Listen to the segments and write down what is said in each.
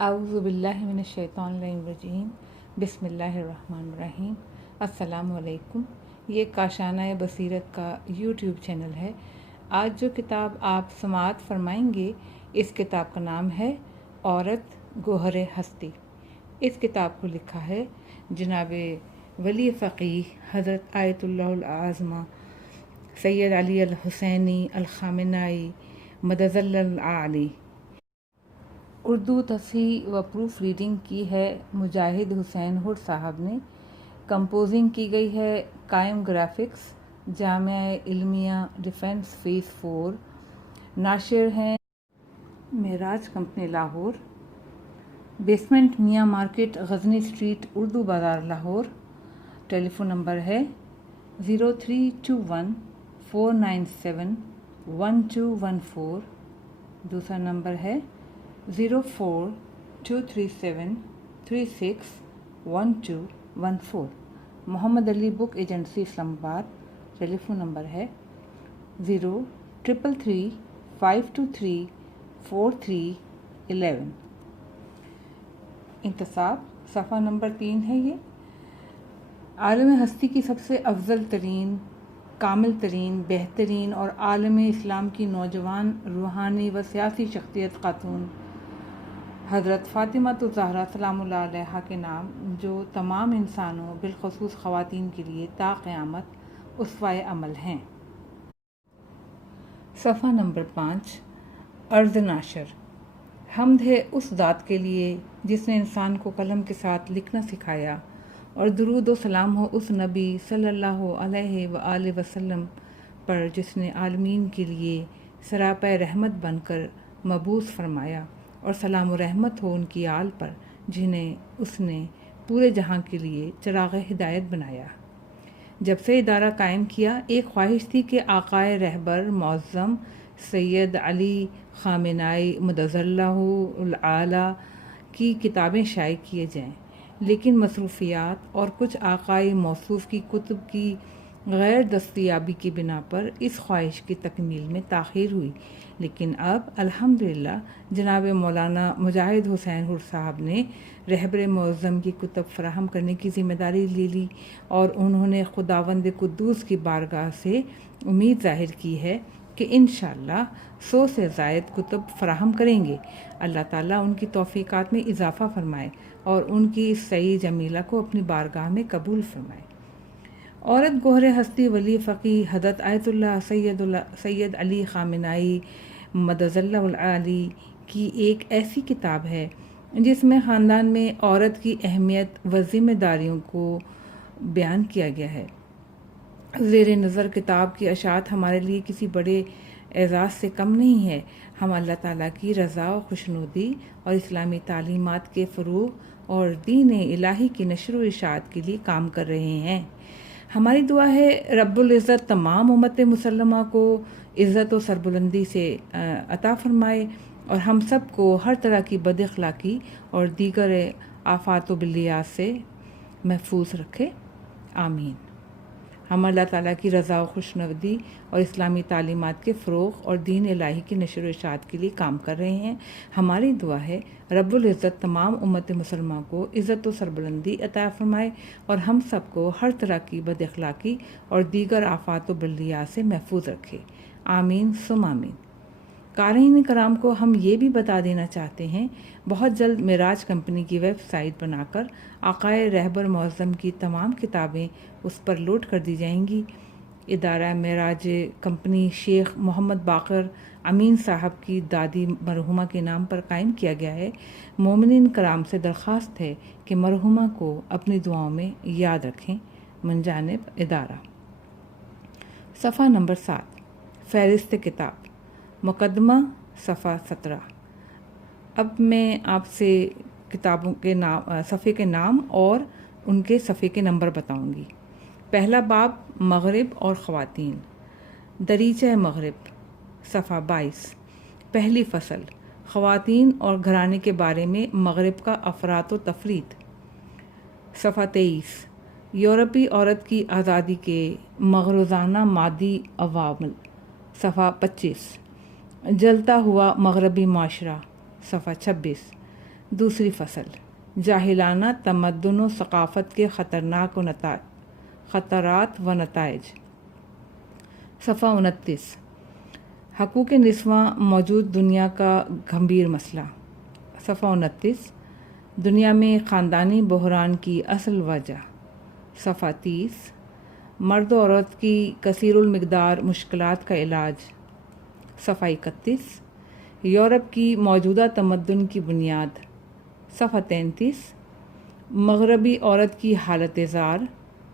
اعوذ باللہ من الشیطان الرجیم بسم اللہ الرحمن الرحیم۔ السلام علیکم۔ یہ کاشانہ بصیرت کا یوٹیوب چینل ہے۔ آج جو کتاب آپ سماعت فرمائیں گے اس کتاب کا نام ہے عورت گوہر ہستی۔ اس کتاب کو لکھا ہے جناب ولی فقیہ حضرت آیت اللہ العظمہ سید علی الحسینی الخامنائی مدظ العالی۔ اردو تصحیح و پروف ریڈنگ کی ہے مجاہد حسین حر صاحب نے۔ کمپوزنگ کی گئی ہے قائم گرافکس، جامعہ علمیہ ڈیفنس فیس 4۔ ناشر ہیں معراج کمپنی لاہور۔ بیسمنٹ میاں مارکیٹ غزنی اسٹریٹ اردو بازار لاہور۔ ٹیلی فون نمبر ہے 0321-497-1214۔ دوسرا نمبر ہے 04-237-36-1214۔ محمد علی بک ایجنسی اسلام آباد۔ ٹیلی فون نمبر ہے 0333-523-4311۔ انتصاب صفحہ نمبر 3 ہے۔ یہ عالم ہستی کی سب سے افضل ترین، کامل ترین، بہترین اور عالم اسلام کی نوجوان روحانی و سیاسی شخصیت خاتون حضرت فاطمہ الزہرا سلام اللہ علیہا کے نام، جو تمام انسانوں بالخصوص خواتین کے لیے تا قیامت اسوۂ عمل ہیں۔ صفحہ نمبر 5۔ عرض ناشر۔ حمد ہے اس ذات کے لیے جس نے انسان کو قلم کے ساتھ لکھنا سکھایا، اور درود و سلام ہو اس نبی صلی اللہ علیہ وآلہ وسلم پر جس نے عالمین کے لیے سراپے رحمت بن کر مبعوث فرمایا، اور سلام و رحمت ہو ان کی آل پر جنہیں اس نے پورے جہاں کے لیے چراغ ہدایت بنایا۔ جب سے ادارہ قائم کیا، ایک خواہش تھی کہ آقائے رہبر معظم سید علی خامنائی مدظ اللہ العالی کی کتابیں شائع کیے جائیں، لیکن مصروفیات اور کچھ آقائی موصوف کی کتب کی غیر دستیابی کی بنا پر اس خواہش کی تکمیل میں تاخیر ہوئی۔ لیکن اب الحمدللہ جناب مولانا مجاہد حسین حر صاحب نے رہبر معظم کی کتب فراہم کرنے کی ذمہ داری لے لی، اور انہوں نے خداوند قدوس کی بارگاہ سے امید ظاہر کی ہے کہ انشاءاللہ 100 سے زائد کتب فراہم کریں گے۔ اللہ تعالیٰ ان کی توفیقات میں اضافہ فرمائے اور ان کی اس سعی جمیلہ کو اپنی بارگاہ میں قبول فرمائے۔ عورت گوہر ہستی ولی فقیہ حضرت آیت اللہ سید علی خامنائی مدظ اللہ العالی کی ایک ایسی کتاب ہے جس میں خاندان میں عورت کی اہمیت و ذمہ داریوں کو بیان کیا گیا ہے۔ زیر نظر کتاب کی اشاعت ہمارے لیے کسی بڑے اعزاز سے کم نہیں ہے۔ ہم اللہ تعالیٰ کی رضا و خوشنودی اور اسلامی تعلیمات کے فروغ اور دین الہی کی نشر و اشاعت کے لیے کام کر رہے ہیں۔ ہماری دعا ہے رب العزت تمام امت مسلمہ کو عزت و سربلندی سے عطا فرمائے، اور ہم سب کو ہر طرح کی بد اخلاقی اور دیگر آفات و بلیات سے محفوظ رکھے، آمین۔ ہم اللہ تعالیٰ کی رضا و خوشنودی اور اسلامی تعلیمات کے فروغ اور دین الہی کی نشر و اشاعت کے لیے کام کر رہے ہیں۔ ہماری دعا ہے رب العزت تمام امت مسلمہ کو عزت و سربلندی عطا فرمائے، اور ہم سب کو ہر طرح کی بد اخلاقی اور دیگر آفات و بلیات سے محفوظ رکھے، آمین ثم آمین۔ قارئین کرام کو ہم یہ بھی بتا دینا چاہتے ہیں، بہت جلد معراج کمپنی کی ویب سائٹ بنا کر آقائے رہبر معظم کی تمام کتابیں اس پر لوڈ کر دی جائیں گی۔ ادارہ معراج کمپنی شیخ محمد باقر امین صاحب کی دادی مرحومہ کے نام پر قائم کیا گیا ہے۔ مومنین کرام سے درخواست ہے کہ مرحومہ کو اپنی دعاؤں میں یاد رکھیں، من جانب ادارہ۔ صفحہ نمبر 7۔ فہرست کتاب مقدمہ صفحہ 17۔ اب میں آپ سے کتابوں کے نام، صفحے کے نام اور ان کے صفحے کے نمبر بتاؤں گی۔ پہلا باب مغرب اور خواتین۔ دریچہ مغرب، صفحہ 22۔ پہلی فصل، خواتین اور گھرانے کے بارے میں مغرب کا افراط و تفریط، صفحہ 23۔ یورپی عورت کی آزادی کے مغرضانہ مادی عوامل، صفحہ 25۔ جلتا ہوا مغربی معاشرہ، صفحہ 26۔ دوسری فصل، جاہلانہ تمدن و ثقافت کے خطرات و نتائج۔ صفحہ 29، حقوق نسواں موجود دنیا کا گھمبیر مسئلہ۔ صفحہ 29، دنیا میں خاندانی بحران کی اصل وجہ۔ صفحہ 30، مرد و عورت کی کثیر المقدار مشکلات کا علاج۔ صفحہ 31، یورپ کی موجودہ تمدن کی بنیاد۔ صفحہ 33، مغربی عورت کی حالت زار۔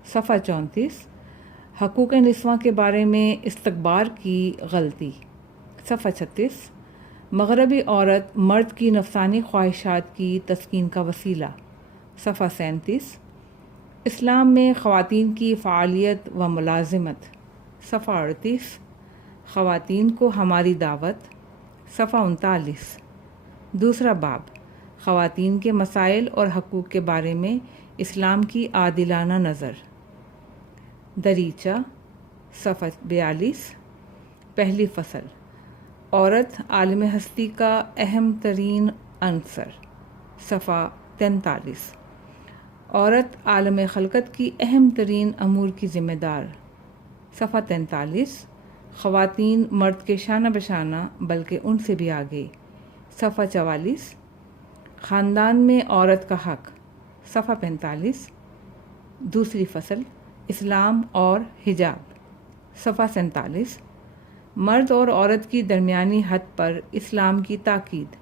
صفحہ 34، حقوق نسواں کے بارے میں استکبار کی غلطی۔ صفحہ 36، مغربی عورت مرد کی نفسانی خواہشات کی تسکین کا وسیلہ۔ صفحہ 37، اسلام میں خواتین کی فعالیت و ملازمت۔ صفحہ 38، خواتین کو ہماری دعوت۔ صفحہ 39، دوسرا باب، خواتین کے مسائل اور حقوق کے بارے میں اسلام کی عادلانہ نظر۔ دریچہ، صفحہ 42، پہلی فصل، عورت عالم ہستی کا اہم ترین عنصر۔ صفحہ 43، عورت عالم خلقت کی اہم ترین امور کی ذمہ دار۔ صفحہ 43، خواتین مرد کے شانہ بشانہ بلکہ ان سے بھی آگے۔ صفحہ 44، خاندان میں عورت کا حق۔ صفحہ 45، دوسری فصل، اسلام اور حجاب۔ صفحہ 47، مرد اور عورت کی درمیانی حد پر اسلام کی تاکید۔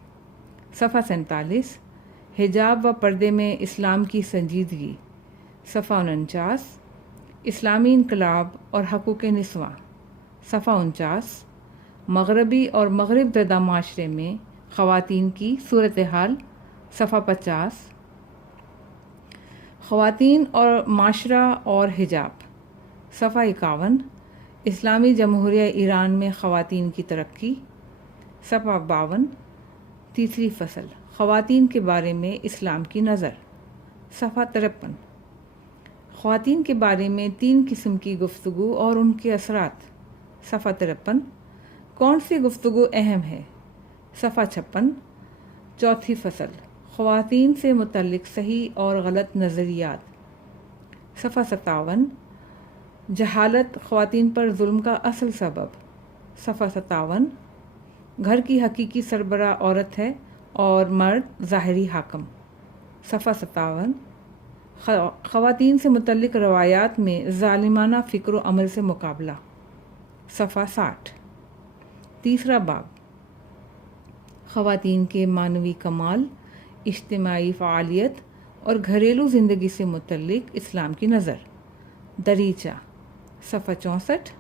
صفحہ 47، حجاب و پردے میں اسلام کی سنجیدگی۔ صفحہ 49، اسلامی انقلاب اور حقوق نسواں۔ صفحہ 49، مغربی اور مغرب زدہ معاشرے میں خواتین کی صورتحال۔ صفحہ 50، خواتین اور معاشرہ اور حجاب۔ صفحہ 51، اسلامی جمہوریہ ایران میں خواتین کی ترقی۔ صفحہ 52، تیسری فصل، خواتین کے بارے میں اسلام کی نظر۔ صفحہ 53، خواتین کے بارے میں 3 قسم کی گفتگو اور ان کے اثرات۔ صفحہ 53، کون سی گفتگو اہم ہے؟ صفحہ 56، چوتھی فصل، خواتین سے متعلق صحیح اور غلط نظریات۔ صفحہ 57، جہالت خواتین پر ظلم کا اصل سبب۔ صفحہ 57، گھر کی حقیقی سربراہ عورت ہے اور مرد ظاہری حاکم۔ صفحہ 57، خواتین سے متعلق روایات میں ظالمانہ فکر و عمل سے مقابلہ۔ صفحہ 60، تیسرا باب، خواتین کے معنوی کمال، اجتماعی فعالیت اور گھریلو زندگی سے متعلق اسلام کی نظر۔ دریچہ، صفحہ 64،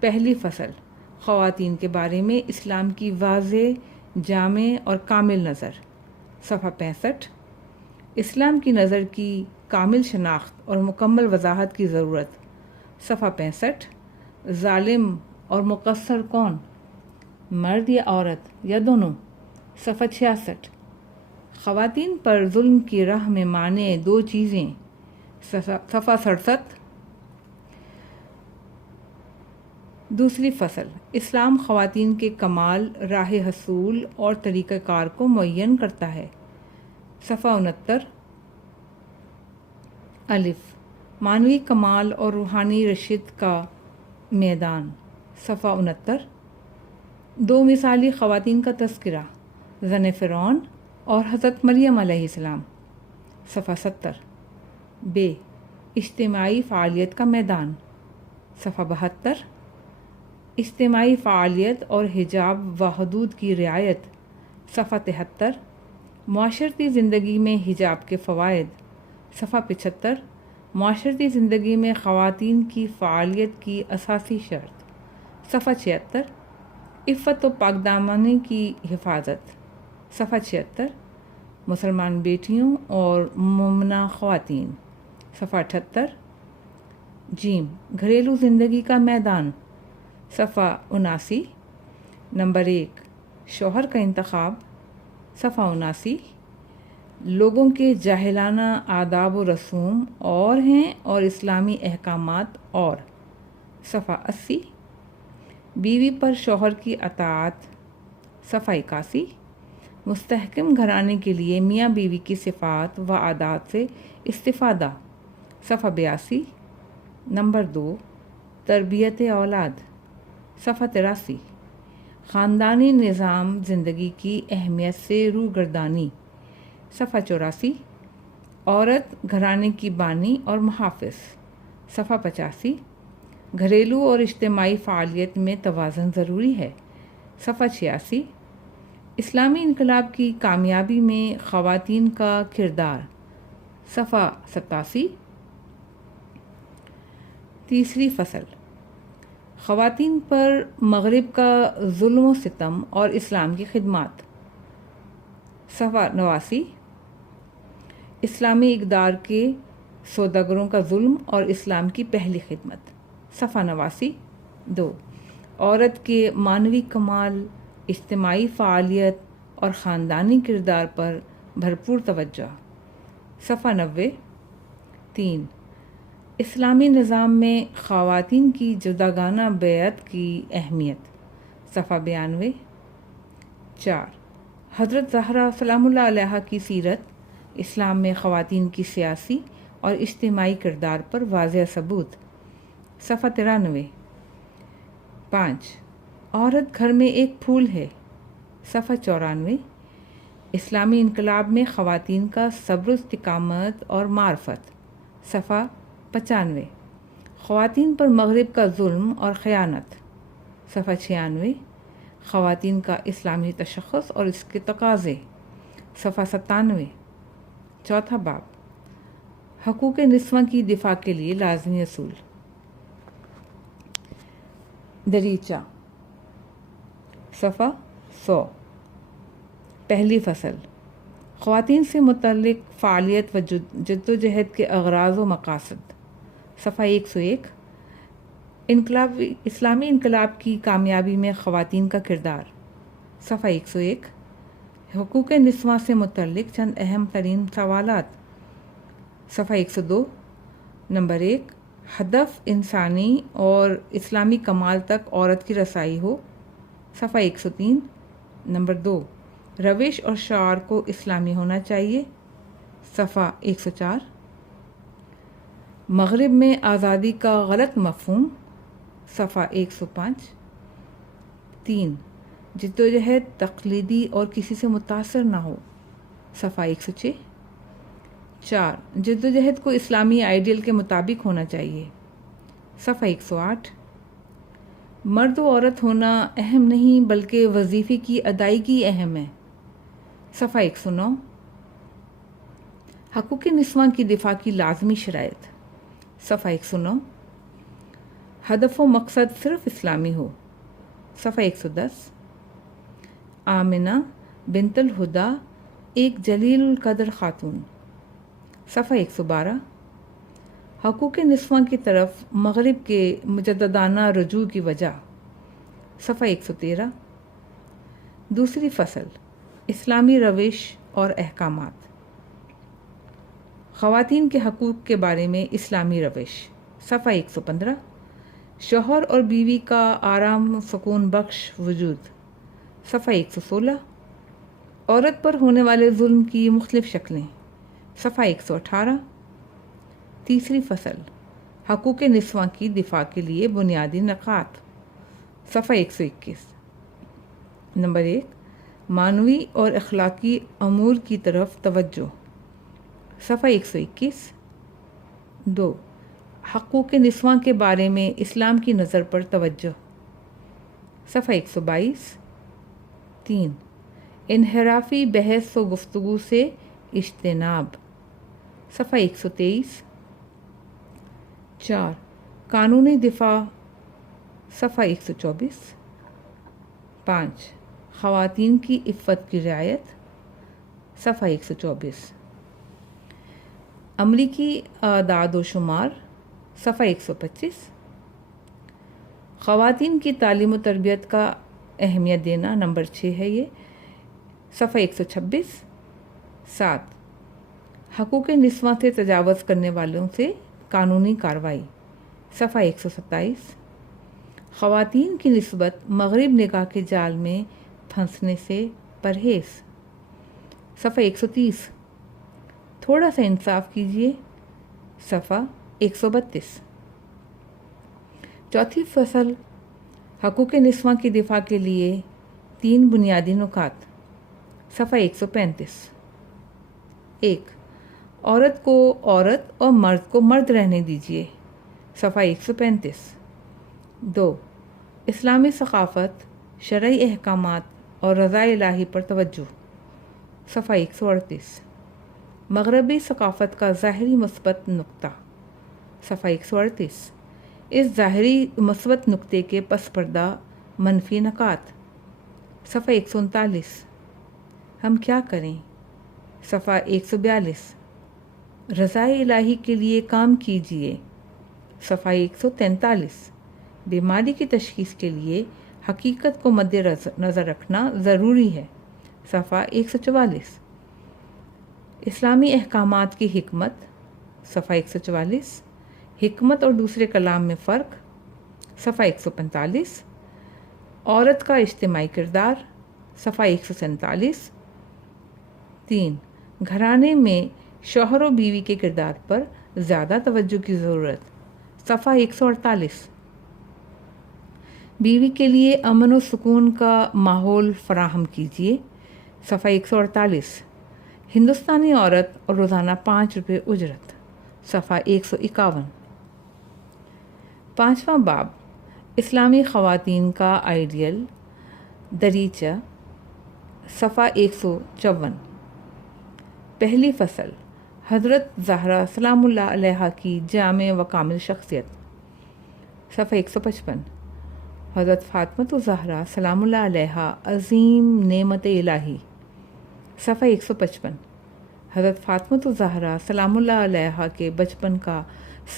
پہلی فصل، خواتین کے بارے میں اسلام کی واضح، جامع اور کامل نظر۔ صفحہ 65، اسلام کی نظر کی کامل شناخت اور مکمل وضاحت کی ضرورت۔ صفحہ 65، ظالم اور مقصر کون، مرد یا عورت یا دونوں؟ صفحہ 66، خواتین پر ظلم کی راہ میں مانع 2 چیزیں۔ صفحہ 67، دوسری فصل، اسلام خواتین کے کمال، راہ حصول اور طریقہ کار کو معین کرتا ہے۔ صفحہ 69، الف، معنوی کمال اور روحانی رشد کا میدان۔ صفحہ 69، 2 مثالی خواتین کا تذکرہ، زن فرعون اور حضرت مریم علیہ السلام۔ صفحہ 70، ب، اجتماعی فعالیت کا میدان۔ صفحہ 72، اجتماعی فعالیت اور حجاب و حدود کی رعایت۔ صفحہ 73، معاشرتی زندگی میں حجاب کے فوائد۔ صفحہ 75، معاشرتی زندگی میں خواتین کی فعالیت کی اساسی شرط۔ صفحہ 76، عفت و پاک دامنی کی حفاظت۔ صفحہ 76، مسلمان بیٹیوں اور مومنہ خواتین۔ صفحہ 78، جیم، گھریلو زندگی کا میدان۔ صفحہ 79، نمبر 1، شوہر کا انتخاب۔ صفحہ 79، لوگوں کے جاہلانہ آداب و رسوم اور ہیں اور اسلامی احکامات اور۔ صفحہ 80، بیوی پر شوہر کی اطاعت۔ صفحہ 81، مستحکم گھرانے کے لیے میاں بیوی کی صفات و عادات سے استفادہ، صفحہ 82۔ نمبر 2، تربیت اولاد، صفحہ 83۔ خاندانی نظام زندگی کی اہمیت سے روگردانی، صفحہ 84۔ عورت گھرانے کی بانی اور محافظ، صفحہ 85۔ گھریلو اور اجتماعی فعالیت میں توازن ضروری ہے، صفحہ 86۔ اسلامی انقلاب کی کامیابی میں خواتین کا کردار، صفحہ 87۔ تیسری فصل، خواتین پر مغرب کا ظلم و ستم اور اسلام کی خدمات، صفحہ 89۔ اسلامی اقدار کے سوداگروں کا ظلم اور اسلام کی پہلی خدمت، صفحہ 89۔ 2، عورت کے معنوی کمال، اجتماعی فعالیت اور خاندانی کردار پر بھرپور توجہ، صفحہ 90۔ 3، اسلامی نظام میں خواتین کی جداگانہ بیعت کی اہمیت، صفحہ 92۔ 4، حضرت زہرا سلام اللہ علیہا کی سیرت، اسلام میں خواتین کی سیاسی اور اجتماعی کردار پر واضح ثبوت، صفحہ 93۔ 5، عورت گھر میں ایک پھول ہے، صفحہ 94۔ اسلامی انقلاب میں خواتین کا صبر و استقامت اور معرفت، صفحہ 95۔ خواتین پر مغرب کا ظلم اور خیانت، صفحہ 96۔ خواتین کا اسلامی تشخص اور اس کے تقاضے، صفحہ 97۔ چوتھا باب، حقوق نسواں کی دفاع کے لیے لازمی اصول، دریچہ، صفحہ 100۔ پہلی فصل، خواتین سے متعلق فعالیت و جدوجہد کے اغراض و مقاصد، صفحہ 101۔ اسلامی انقلاب کی کامیابی میں خواتین کا کردار، صفحہ 101۔ حقوق نسواں سے متعلق چند اہم ترین سوالات، صفحہ 102۔ نمبر 1، ہدف انسانی اور اسلامی کمال تک عورت کی رسائی ہو، صفحہ 103۔ نمبر 2، روش اور شعار کو اسلامی ہونا چاہیے، صفحہ 104۔ مغرب میں آزادی کا غلط مفہوم، صفحہ 105۔ 3، جدوجہد تقلیدی اور کسی سے متاثر نہ ہو، صفحہ 106۔ 4، جدوجہد کو اسلامی آئیڈیل کے مطابق ہونا چاہیے، صفحہ 108۔ مرد و عورت ہونا اہم نہیں بلکہ وظیفے کی ادائیگی اہم ہے، صفحہ 109۔ حقوق نسواں کی دفاع کی لازمی شرائط، صفحہ 109۔ ہدف و مقصد صرف اسلامی ہو، صفحہ 110۔ آمنہ بنت الہدا ایک جلیل القدر خاتون، صفحہ 112۔ حقوق نسواں کی طرف مغرب کے مجددانہ رجوع کی وجہ، صفحہ 113۔ دوسری فصل، اسلامی روش اور احکامات، خواتین کے حقوق کے بارے میں اسلامی روش، صفحہ 115۔ شوہر اور بیوی کا آرام و سکون بخش وجود، صفحہ 116۔ عورت پر ہونے والے ظلم کی مختلف شکلیں، صفحہ 118۔ تیسری فصل، حقوق نسواں کی دفاع کے لیے بنیادی نکات، صفحہ 121۔ نمبر 1، معنوی اور اخلاقی امور کی طرف توجہ، صفحہ 121۔ 2، حقوق نسواں کے بارے میں اسلام کی نظر پر توجہ، صفحہ 122۔ 3، انحرافی بحث و گفتگو سے اجتناب، صفحہ 123۔ 4، قانونی دفاع، صفحہ 124۔ 5، خواتین کی عفت کی رعایت، صفحہ 124۔ امریکی اعداد و شمار، صفحہ 125۔ خواتین کی تعلیم و تربیت کا اہمیت دینا، نمبر 6 ہے یہ، صفحہ 126۔ 7، حقوق نسواں سے تجاوز کرنے والوں سے قانونی کارروائی، صفحہ 127۔ خواتین کی نسبت مغرب نکاح کے جال میں پھنسنے سے پرہیز، صفحہ 130. تھوڑا سا انصاف کیجیے، صفحہ 132. چوتھی فصل حقوق نسواں کی دفاع کے لیے 3 بنیادی نکات، صفحہ 135. 1. عورت کو عورت اور مرد کو مرد رہنے دیجیے، صفحہ 135. 2. اسلامی ثقافت، شرعی احکامات اور رضا الہی پر توجہ، صفحہ 138. مغربی ثقافت کا ظاہری مثبت نقطہ، صفحہ 138. اس ظاہری مثبت نقطے کے پس پردہ منفی نکات، صفحہ 139. ہم کیا کریں، صفحہ 142. رضا الہی کے لیے کام کیجیے، صفحہ 143. بیماری کی تشخیص کے لیے حقیقت کو مد نظر رکھنا ضروری ہے، صفحہ 144. اسلامی احکامات کی حکمت، صفحہ 144. حکمت اور دوسرے کلام میں فرق، صفحہ 145. عورت کا اجتماعی کردار، صفحہ 147. 3. گھرانے میں شوہر و بیوی کے کردار پر زیادہ توجہ کی ضرورت، صفحہ 148. بیوی کے لیے امن و سکون کا ماحول فراہم کیجیے، صفحہ 148. ہندوستانی عورت اور روزانہ 5 روپے اجرت، صفحہ 151. 5واں باب اسلامی خواتین کا آئیڈیل، دریچہ، صفحہ 154. پہلی فصل حضرت زہرا سلام اللہ علیہا کی جامع و کامل شخصیت، صفحہ 155. حضرت فاطمہ الزہرا سلام اللہ علیہا عظیم نعمت الہی، صفحہ 155. حضرت فاطمہ الزہرا سلام اللہ علیہا کے بچپن کا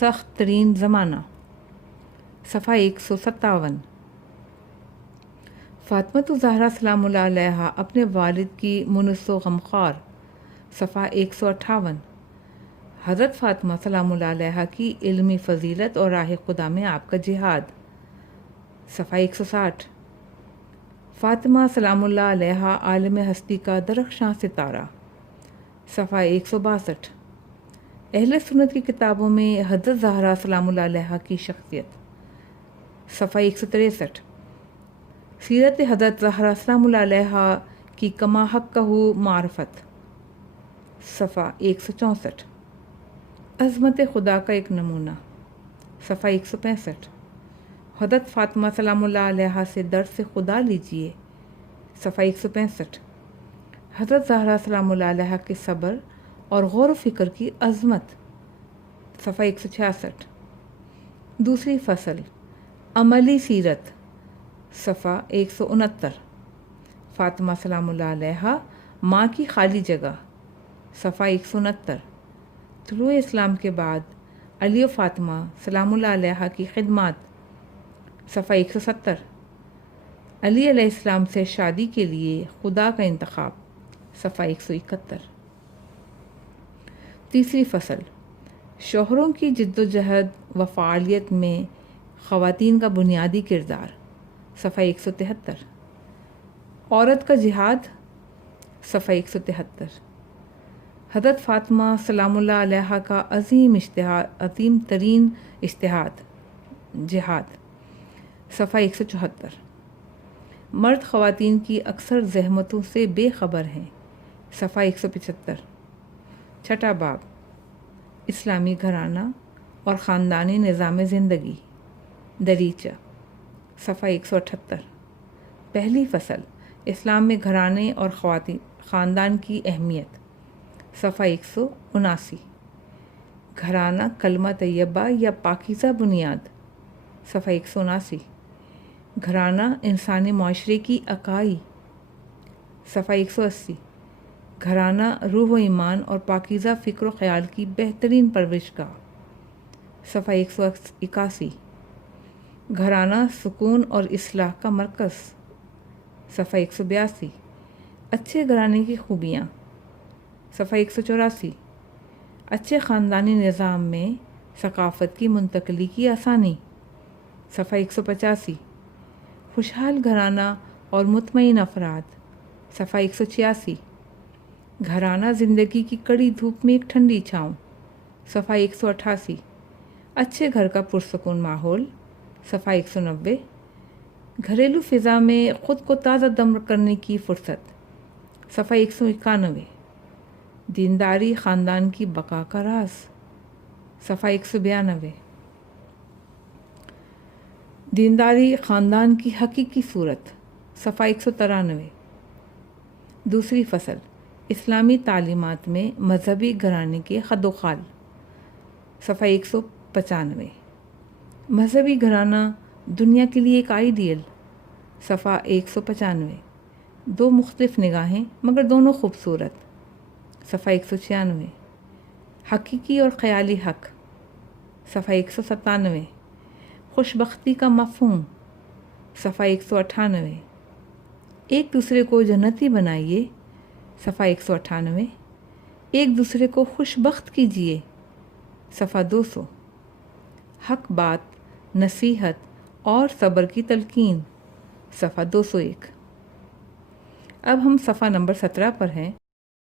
سخت ترین زمانہ، صفحہ 157. فاطمہ الزہرا سلام اللہ علیہا اپنے والد کی منس و غمخوار، صفحہ 158. حضرت فاطمہ سلام اللہ علیہا کی علمی فضیلت اور راہ خدا میں آپ کا جہاد، صفحہ 160. فاطمہ سلام اللہ علیہا عالم ہستی کا درخشاں ستارہ، صفحہ 162. اہل سنت کی کتابوں میں حضرت زہرا سلام اللہ علیہا کی شخصیت، صفحہ 163. سیرت حضرت زہرا سلام اللہ علیہا کی کما حقہ معرفت، صفحہ 164. عظمت خدا کا ایک نمونہ، صفحہ 165. حضرت فاطمہ سلام اللہ علیہا سے درس خدا لیجیے، صفحہ 165. حضرت زہرا سلام اللہ علیہا کے صبر اور غور و فکر کی عظمت، صفحہ 166. دوسری فصل عملی سیرت، صفحہ 169. فاطمہ سلام اللہ علیہا ماں کی خالی جگہ، صفحہ 169. طلوع اسلام کے بعد علی و فاطمہ سلام اللہ علیہا کی خدمات، صفحہ 170. علی علیہ السلام سے شادی کے لیے خدا کا انتخاب، صفحہ 171. تیسری فصل شوہروں کی جد و جہد و فعالیت میں خواتین کا بنیادی کردار، صفحہ 173. عورت کا جہاد، صفحہ 173. حضرت فاطمہ سلام اللہ علیہا کا عظیم ترین اشتہاد، جہاد، صفحہ 174. مرد خواتین کی اکثر زحمتوں سے بے خبر ہیں، صفحہ 175. چھٹا باب اسلامی گھرانہ اور خاندانی نظام زندگی، دریچہ، صفحہ 178. پہلی فصل اسلام میں گھرانے اور خاندان کی اہمیت، صفحہ 179. گھرانہ کلمہ طیبہ یا پاکیزہ بنیاد، صفحہ 179. گھرانہ انسانی معاشرے کی اکائی، صفحہ 180. گھرانہ روح و ایمان اور پاکیزہ فکر و خیال کی بہترین پرورش گاہ، صفحہ 181. گھرانہ سکون اور اصلاح کا مرکز، صفحہ 182. اچھے گھرانے کی خوبیاں، صفحہ 184. اچھے خاندانی نظام میں ثقافت کی منتقلی کی آسانی، صفحہ 185. خوشحال گھرانہ اور مطمئن افراد، صفحہ 186. گھرانہ زندگی کی کڑی دھوپ میں ایک ٹھنڈی چھاؤں، صفحہ 188۔ اچھے گھر کا پرسکون ماحول، صفحہ 190۔ گھریلو فضا میں خود کو تازہ دم کرنے کی فرصت، صفحہ 191۔ دینداری خاندان کی بقا کا راز، صفحہ 192۔ دینداری خاندان کی حقیقی صورت، صفحہ 193۔ دوسری فصل، اسلامی تعلیمات میں مذہبی گھرانے کے خد و خال، صفحہ 195۔ مذہبی گھرانہ دنیا کے لیے ایک آئیڈیل، صفحہ 195۔ دو مختلف نگاہیں مگر دونوں خوبصورت، صفحہ 196۔ حقیقی اور خیالی حق، صفحہ 197۔ خوش بختی کا مفہوم، صفحہ 198۔ ایک دوسرے کو جنتی بنائیے، صفحہ 198۔ ایک دوسرے کو خوش بخت کیجیے، صفحہ 200۔ حق بات، نصیحت اور صبر کی تلقین، صفحہ 201۔ اب ہم صفحہ نمبر 17 پر ہیں۔